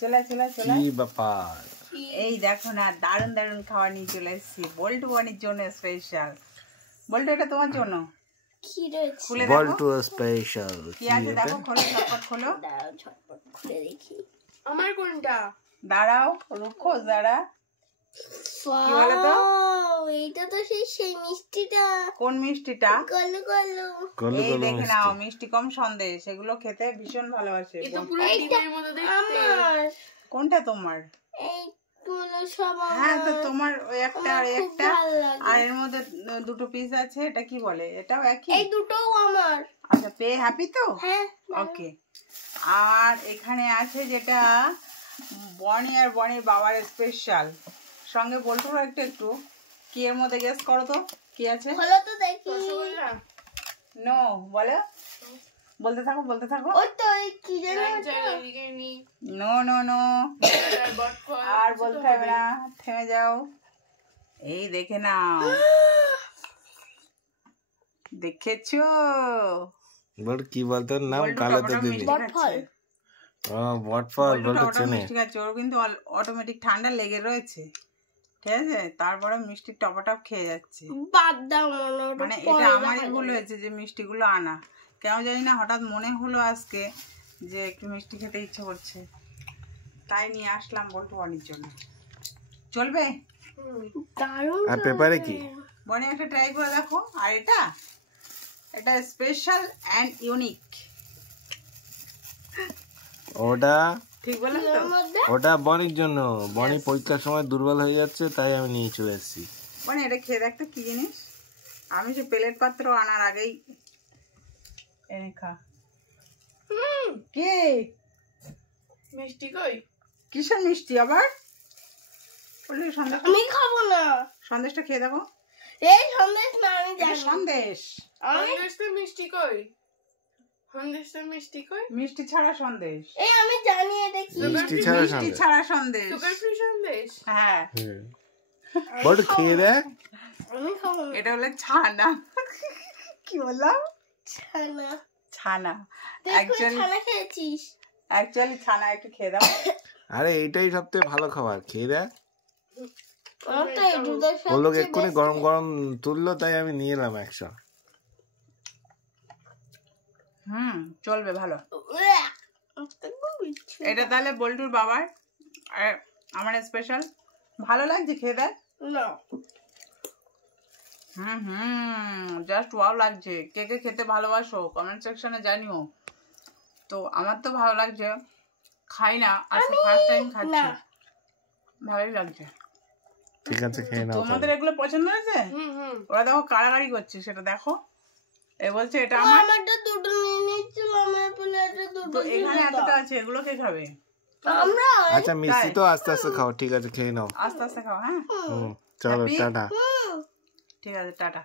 চলে চলে চলে কি ব্যাপার? এই দেখো না, দারুণ দারুণ খাবার নিয়ে চলে এসেছি বল্টু বানির জন্য স্পেশাল। বল্টু, এটা তোমার জন্য। কি রয়েছে? খুলে বল্টু স্পেশাল কি আছে দেখো, খোলো, ঝটপট খোলো। দাঁড়াও ঝটপট খুলে দেখি। আমার কোনটা? দাঁড়াও, রুখো, দাঁড়া। কি বলো তো? এইটা তো সেই মিষ্টিটা। কোন মিষ্টিটা? গলু গলু। গলু এই গলু দেখে মিষ্টি। নাও, মিষ্টি কম সন্দেশ, এগুলো খেতে ভীষণ ভালোবাসে। এটা পুরো ডিমের মতো দেখতে। আমার কোনটা তোমার? এইগুলো সব আমার। হ্যাঁ, তো তোমার ওই একটা আর আমার খুব একটা, ভালো লাগে। আর এর মধ্যে দুটো পিস আছে। এটা কি বলে? এটাও একই? এই দুটোও আমার। আচ্ছা, পেয়ে হ্যাপি তো? হ্যাঁ। ওকে। আর এখানে আছে যেটা বনি আর বনির বাবার স্পেশাল, সঙ্গে বল্টুরও একটু একটু। কি এর মধ্যে গেস করো তো কি আছে? হলো তো দেখি। রসগোল্লা। নো, বলো, বলতে থাকো বলতে থাকো। ওই তো এই কি যেন নো নো নো, আর বলতে হবে না, থেমে যাও। এই দেখে নাও, দেখেছো? বল কি বলতো নাম? বল্টু কালো তো টমেটো দিদি। মিষ্টি খাচ্ছে। ও বটফল বল্টু বলতে টমেটো চেনে। মিষ্টি খাচ্ছে, ওর কিন্তু অটোমেটিক ঠান্ডা লেগে রয়েছে, ঠিক আছে? তারপরে মিষ্টি টপাটপ খেয়ে যাচ্ছে। বাদ দাও মনে হয়। মানে এটা আমারই ভুল হয়েছে যে মিষ্টিগুলো আনা, কেন জানি না, হঠাৎ মনে হলো আজকে যে একটু মিষ্টি খেতে ইচ্ছে করছে, তাই নিয়ে আসলাম বল্টু বানির জন্য। চলবে? দারুণ। আর পেপারে কি? বনি একটা ট্রাই করে দেখো। আর এটা এটা স্পেশাল অ্যান্ড ইউনিক, ওটা ঠিক বললাম তো? ওটা বনির জন্য। বনি পরীক্ষার সময় দুর্বল হয়ে যাচ্ছে, তাই আমি নিয়ে চলে এসেছি। বনি, এটা খেয়ে দেখতে কি জিনিস। আমি সে প্লেট পাত্র আনার আগেই এনে খা। কে মিষ্টি কই? কিসের মিষ্টি আবার? বললি সন্দেশ, আমি খাবো না। সন্দেশটা খেয়ে দেখো। এই সন্দেশ না, আমি এটা জানি। সন্দেশ। সন্দেশটা মিষ্টি কই? সন্দেশটা মিষ্টি কই? মিষ্টি ছাড়া সন্দেশ। এই আমি জানি এটা কি। মিষ্টি ছাড়া মিষ্টি সন্দেশ। ছাড়া সন্দেশ। Sugar free Sandesh. হ্যাঁ, বল্টু খেয়ে দেখ। আমি খাবো না। এটা হলো ছানা। কি বললাম? ছানা। ছানা। তুই অ্যাকচুয়ালি ছানা খেয়েছিস? ছানা একটু খেয়ে দাও। আরে এইটাই সবথেকে ভালো খাবার, খেয়ে দেখ। আমার তো এই দুটো ও লোক সবচেয়ে এক্ষুনি বেশি। গরম গরম তুললো, তাই আমি নিয়ে এলাম একশো। চলবে, ভালো। উয়াক! আমার তো খুব ইচ্ছে। এটা তাহলে বল্টুর বাবার আর আমার স্পেশাল। ভালো লাগছে, খেয়ে দেখ। না। জাস্ট ওয়াও লাগছে। কে কে খেতে ভালোবাসো কমেন্ট সেকশনে জানিও। তো আমার তো ভালো লাগছে, খাই না, আজকে ফার্স্ট টাইম খাচ্ছি, না। ভালোই লাগছে। ঠিক আছে, খেয়ে নাও। তোমাদের এগুলো পছন্দ হয়েছে? ওরা দেখো কাড়াকাড়ি করছে, সেটা দেখো। এ বলছে এটা ও আমার, আমারটা দুটো নিয়ে নিচ্ছিল, আমার প্লেটে দুটো তো দিয়ে এখানে দাও। এতটা আছে, এগুলো কে খাবে? আমরা আচ্ছা, মিষ্টি তো আস্তে আস্তে খাও। ঠিক আছে, খেয়ে নাও। আস্তে আস্তে খাও। হ্যাঁ, চলো, Happy? টাটা। ঠিক আছে, টাটা।